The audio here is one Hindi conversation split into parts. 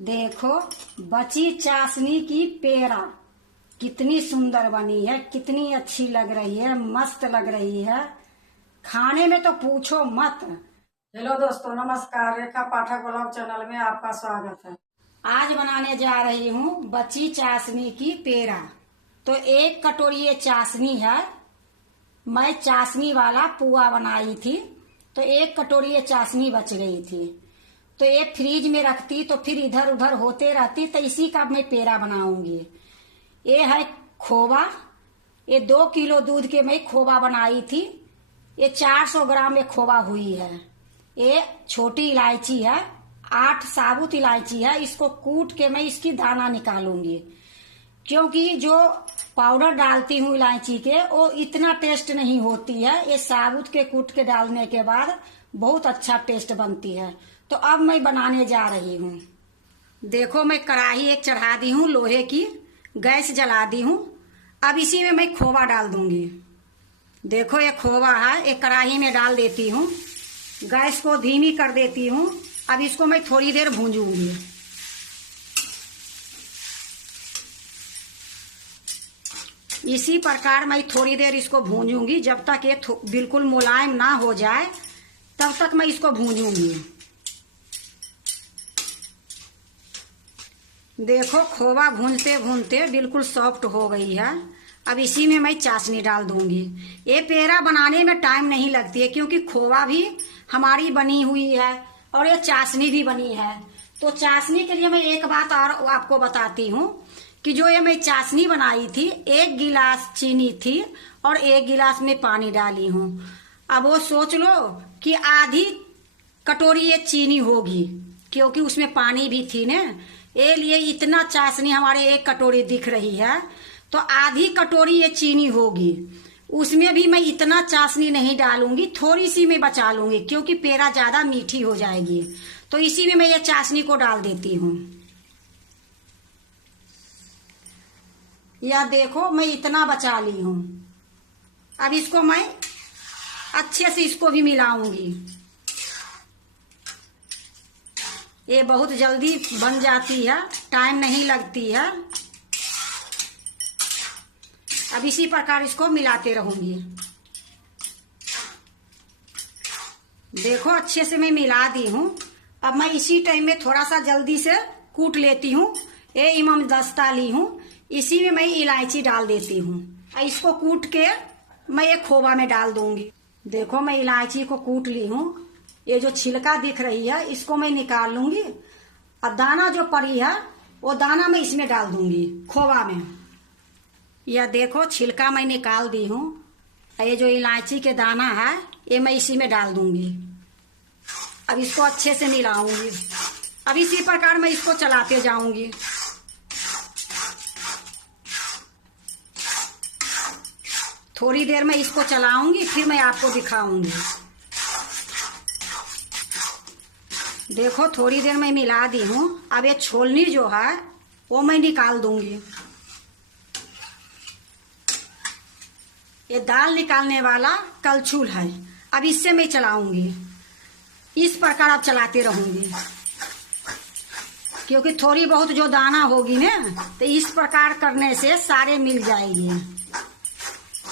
देखो बची चाशनी की पेड़ा कितनी सुंदर बनी है, कितनी अच्छी लग रही है, मस्त लग रही है। खाने में तो पूछो मत। हेलो दोस्तों, नमस्कार। रेखा पाठक ब्लॉग चैनल में आपका स्वागत है। आज बनाने जा रही हूँ बची चाशनी की पेड़ा। तो 1 कटोरी ये चाशनी है। मैं चाशनी वाला पुआ बनाई थी, तो 1 कटोरी ये चाशनी बच गई थी। तो ये फ्रीज में रखती तो फिर इधर उधर होते रहती, तो इसी का मैं पेड़ा बनाऊंगी। ये है खोवा। ये 2 किलो दूध के मैं खोवा बनाई थी। ये 400 ग्राम ये खोवा हुई है। ये छोटी इलायची है, 8 साबुत इलायची है। इसको कूट के मैं इसकी दाना निकालूंगी, क्योंकि जो पाउडर डालती हूँ इलायची के वो इतना टेस्ट नहीं होती है। ये साबुत के कूट के डालने के बाद बहुत अच्छा टेस्ट बनती है। तो अब मैं बनाने जा रही हूँ। देखो मैं कढ़ाई एक चढ़ा दी हूँ लोहे की, गैस जला दी हूँ। अब इसी में मैं खोवा डाल दूंगी। देखो ये खोवा है, एक कढ़ाई में डाल देती हूँ। गैस को धीमी कर देती हूँ। अब इसको मैं थोड़ी देर भूंजूंगी। इसी प्रकार मैं थोड़ी देर इसको भूंजूंगी, जब तक ये बिल्कुल मुलायम ना हो जाए तब तक मैं इसको भूंजूंगी। देखो खोवा भूनते भूनते बिल्कुल सॉफ्ट हो गई है। अब इसी में मैं चाशनी डाल दूंगी। ये पेड़ा बनाने में टाइम नहीं लगती है, क्योंकि खोवा भी हमारी बनी हुई है और ये चाशनी भी बनी है। तो चाशनी के लिए मैं एक बात और आपको बताती हूँ कि जो ये मैं चाशनी बनाई थी, 1 गिलास चीनी थी और 1 गिलास में पानी डाली हूँ। अब वो सोच लो कि आधी कटोरी ये चीनी होगी, क्योंकि उसमें पानी भी थी ना। ये लिए इतना चाशनी हमारे 1 कटोरी दिख रही है, तो आधी कटोरी ये चीनी होगी। उसमें भी मैं इतना चाशनी नहीं डालूंगी, थोड़ी सी मैं बचा लूंगी, क्योंकि पेड़ा ज्यादा मीठी हो जाएगी। तो इसी में मैं ये चाशनी को डाल देती हूँ। या देखो मैं इतना बचा ली हूँ। अब इसको मैं अच्छे से इसको भी मिलाऊंगी। ये बहुत जल्दी बन जाती है, टाइम नहीं लगती है। अब इसी प्रकार इसको मिलाते रहूंगी। देखो अच्छे से मैं मिला दी हूँ। अब मैं इसी टाइम में थोड़ा सा जल्दी से कूट लेती हूँ। ये इमाम दस्ता ली हूँ, इसी में मैं इलायची डाल देती हूँ। इसको कूट के मैं ये खोवा में डाल दूंगी। देखो मैं इलायची को कूट ली हूँ। ये जो छिलका दिख रही है इसको मैं निकाल लूंगी, और दाना जो पड़ी है वो दाना मैं इसमें डाल दूंगी खोवा में। यह देखो छिलका मैं निकाल दी हूँ। ये जो इलायची के दाना है ये मैं इसी में डाल दूंगी। अब इसको अच्छे से मिलाऊंगी। अब इसी प्रकार मैं इसको चलाते जाऊंगी। थोड़ी देर में इसको चलाऊंगी, फिर मैं आपको दिखाऊंगी। देखो थोड़ी देर में मिला दी हूँ। अब ये छोलनी जो है वो मैं निकाल दूंगी। ये दाल निकालने वाला कलछुल है। अब इससे मैं चलाऊंगी। इस प्रकार अब चलाते रहूंगी, क्योंकि थोड़ी बहुत जो दाना होगी ना, तो इस प्रकार करने से सारे मिल जाएंगे।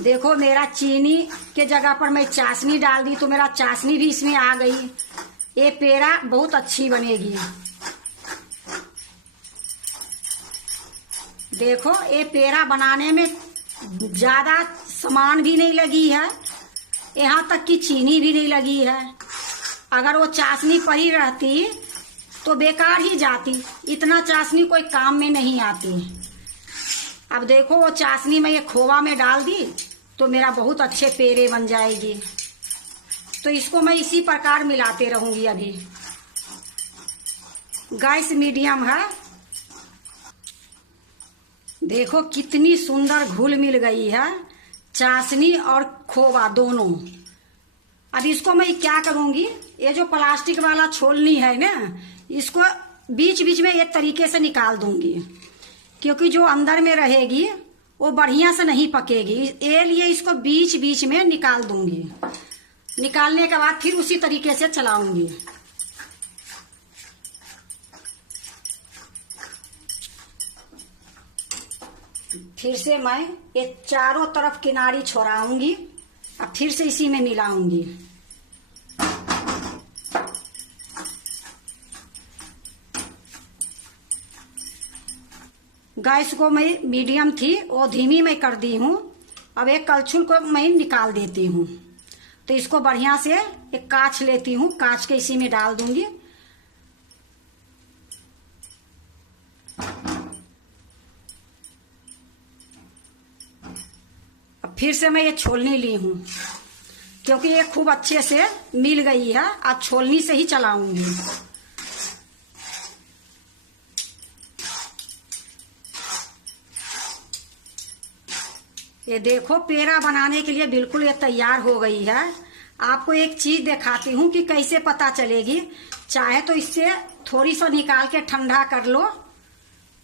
देखो मेरा चीनी के जगह पर मैं चाशनी डाल दी, तो मेरा चाशनी भी इसमें आ गई। ये पेड़ा बहुत अच्छी बनेगी। देखो ये पेड़ा बनाने में ज्यादा सामान भी नहीं लगी है, यहाँ तक कि चीनी भी नहीं लगी है। अगर वो चाशनी पड़ी रहती तो बेकार ही जाती। इतना चाशनी कोई काम में नहीं आती। अब देखो वो चाशनी मैं ये खोवा में डाल दी तो मेरा बहुत अच्छे पेड़े बन जाएगी। तो इसको मैं इसी प्रकार मिलाते रहूंगी। अभी गैस मीडियम है। देखो कितनी सुंदर घुल मिल गई है चाशनी और खोवा दोनों। अब इसको मैं क्या करूंगी, ये जो प्लास्टिक वाला छोलनी है ना, इसको बीच बीच में एक तरीके से निकाल दूंगी, क्योंकि जो अंदर में रहेगी वो बढ़िया से नहीं पकेगी। ये लिए इसको बीच बीच में निकाल दूंगी। निकालने के बाद फिर उसी तरीके से चलाऊंगी। फिर से मैं ये चारों तरफ किनारी छोड़ाऊंगी। अब फिर से इसी में मिलाऊंगी। गैस को मैं मीडियम थी वो धीमी में कर दी हूँ। अब एक कलछुल को मैं निकाल देती हूँ। तो इसको बढ़िया से एक कांच लेती हूँ, कांच के इसी में डाल दूंगी। अब फिर से मैं ये छोलनी ली हूँ क्योंकि ये खूब अच्छे से मिल गई है। अब छोलनी से ही चलाऊंगी। ये देखो पेड़ा बनाने के लिए बिल्कुल ये तैयार हो गई है। आपको एक चीज दिखाती हूँ कि कैसे पता चलेगी। चाहे तो इससे थोड़ी सा निकाल के ठंडा कर लो,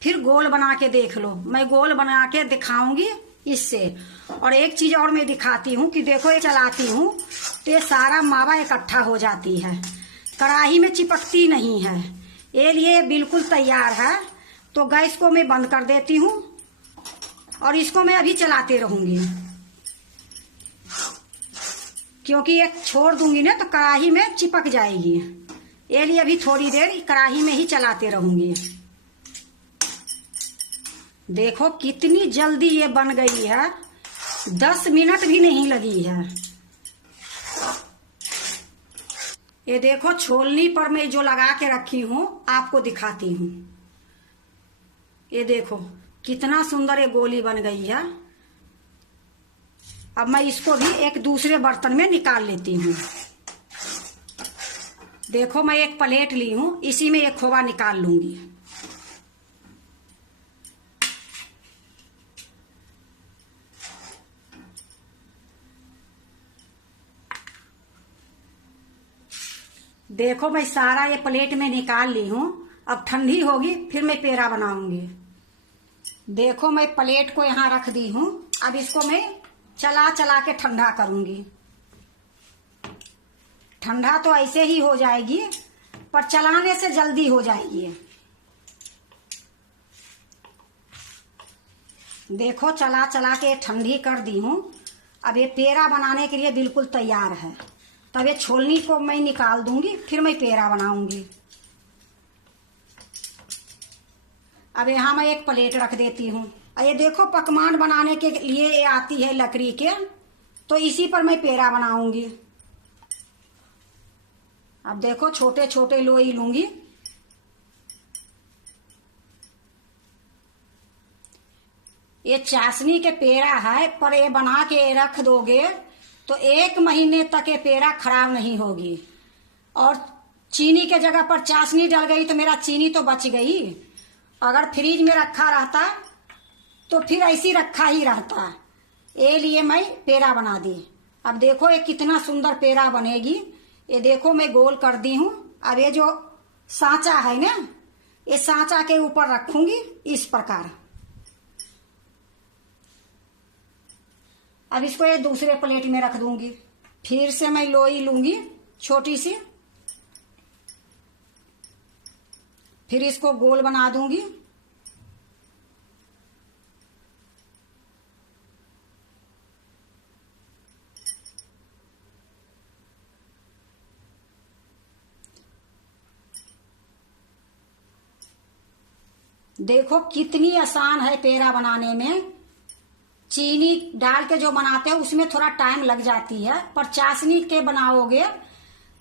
फिर गोल बना के देख लो। मैं गोल बना के दिखाऊंगी इससे। और एक चीज और मैं दिखाती हूँ कि देखो ये चलाती हूँ तो ये सारा मावा इकट्ठा हो जाती है, कढ़ाई में चिपकती नहीं है। ये लिए बिल्कुल तैयार है। तो गैस को मैं बंद कर देती हूँ और इसको मैं अभी चलाते रहूंगी क्योंकि ये छोड़ दूंगी ना तो कढ़ाई में चिपक जाएगी। ये लिए अभी थोड़ी देर कढ़ाई में ही चलाते रहूंगी। देखो कितनी जल्दी ये बन गई है, 10 मिनट भी नहीं लगी है। ये देखो छोलनी पर मैं जो लगा के रखी हूं आपको दिखाती हूँ। ये देखो कितना सुंदर ये गोली बन गई है। अब मैं इसको भी एक दूसरे बर्तन में निकाल लेती हूँ। देखो मैं एक प्लेट ली हूँ, इसी में एक खोवा निकाल लूंगी। देखो मैं सारा ये प्लेट में निकाल ली हूँ। अब ठंडी होगी फिर मैं पेड़ा बनाऊंगी। देखो मैं प्लेट को यहाँ रख दी हूँ। अब इसको मैं चला चला के ठंडा करूंगी। ठंडा तो ऐसे ही हो जाएगी पर चलाने से जल्दी हो जाएगी। देखो चला चला के ठंडी कर दी हूँ। अब ये पेड़ा बनाने के लिए बिल्कुल तैयार है। तब ये छोलनी को मैं निकाल दूंगी, फिर मैं पेड़ा बनाऊंगी। अब यहाँ मैं एक प्लेट रख देती हूँ। ये देखो पकवान बनाने के लिए ये आती है लकड़ी के, तो इसी पर मैं पेड़ा बनाऊंगी। अब देखो छोटे छोटे लोई लूंगी। ये चाशनी के पेड़ा है, पर ये बना के रख दोगे तो 1 महीने तक ये पेड़ा खराब नहीं होगी। और चीनी के जगह पर चाशनी डल गई तो मेरा चीनी तो बच गई। अगर फ्रिज में रखा रहता तो फिर ऐसी रखा ही रहता। ये लिए मैं पेड़ा बना दी। अब देखो ये कितना सुंदर पेड़ा बनेगी। ये देखो मैं गोल कर दी हूँ। अब ये जो सांचा है ना, ये सांचा के ऊपर रखूंगी इस प्रकार। अब इसको ये दूसरे प्लेट में रख दूंगी। फिर से मैं लोई लूंगी छोटी सी, फिर इसको गोल बना दूंगी। देखो कितनी आसान है पेड़ा बनाने में। चीनी डाल के जो बनाते हैं उसमें थोड़ा टाइम लग जाती है, पर चाशनी के बनाओगे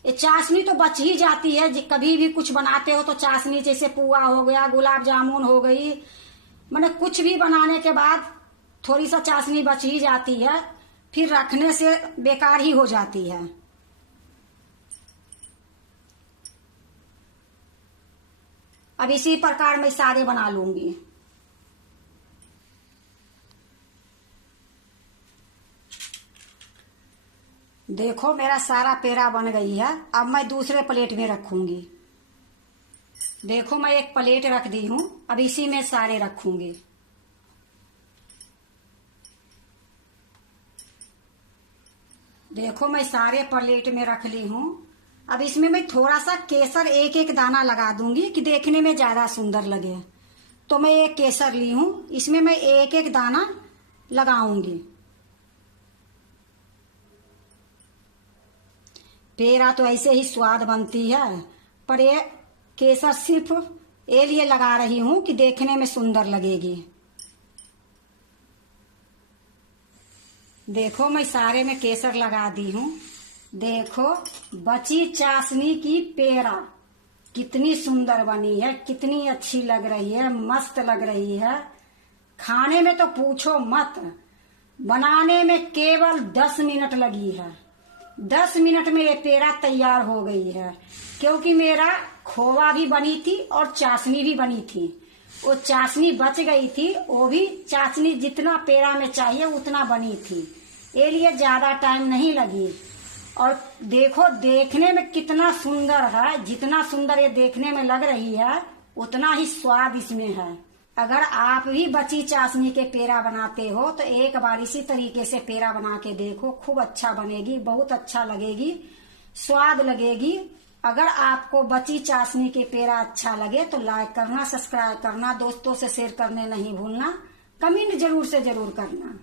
ये चाशनी तो बच ही जाती है। कभी भी कुछ बनाते हो तो चाशनी, जैसे पुआ हो गया, गुलाब जामुन हो गई, मैंने कुछ भी बनाने के बाद थोड़ी सा चाशनी बच ही जाती है, फिर रखने से बेकार ही हो जाती है। अब इसी प्रकार मैं सारे बना लूंगी। देखो मेरा सारा पेड़ा बन गई है। अब मैं दूसरे प्लेट में रखूंगी। देखो मैं एक प्लेट रख दी हूं। अब इसी में सारे रखूंगी। देखो मैं सारे प्लेट में रख ली हूं। अब इसमें मैं थोड़ा सा केसर एक एक दाना लगा दूंगी कि देखने में ज्यादा सुंदर लगे। तो मैं एक केसर ली हूं, इसमें मैं एक एक दाना लगाऊंगी। पेड़ा तो ऐसे ही स्वाद बनती है, पर ये केसर सिर्फ ये लिए लगा रही हूं कि देखने में सुंदर लगेगी। देखो मैं सारे में केसर लगा दी हूं। देखो बची चाशनी की पेड़ा कितनी सुंदर बनी है, कितनी अच्छी लग रही है, मस्त लग रही है। खाने में तो पूछो मत, बनाने में केवल 10 मिनट लगी है। 10 मिनट में ये पेड़ा तैयार हो गई है, क्योंकि मेरा खोवा भी बनी थी और चाशनी भी बनी थी। वो चाशनी बच गई थी, वो भी चाशनी जितना पेड़ा में चाहिए उतना बनी थी, ये लिए ज्यादा टाइम नहीं लगी। और देखो देखने में कितना सुंदर है, जितना सुंदर ये देखने में लग रही है उतना ही स्वाद इसमें है। अगर आप भी बची चाशनी के पेड़ा बनाते हो तो एक बार इसी तरीके से पेड़ा बना के देखो, खूब अच्छा बनेगी, बहुत अच्छा लगेगी, स्वाद लगेगी। अगर आपको बची चाशनी के पेड़ा अच्छा लगे तो लाइक करना, सब्सक्राइब करना, दोस्तों से शेयर करने नहीं भूलना, कमेंट जरूर से जरूर करना।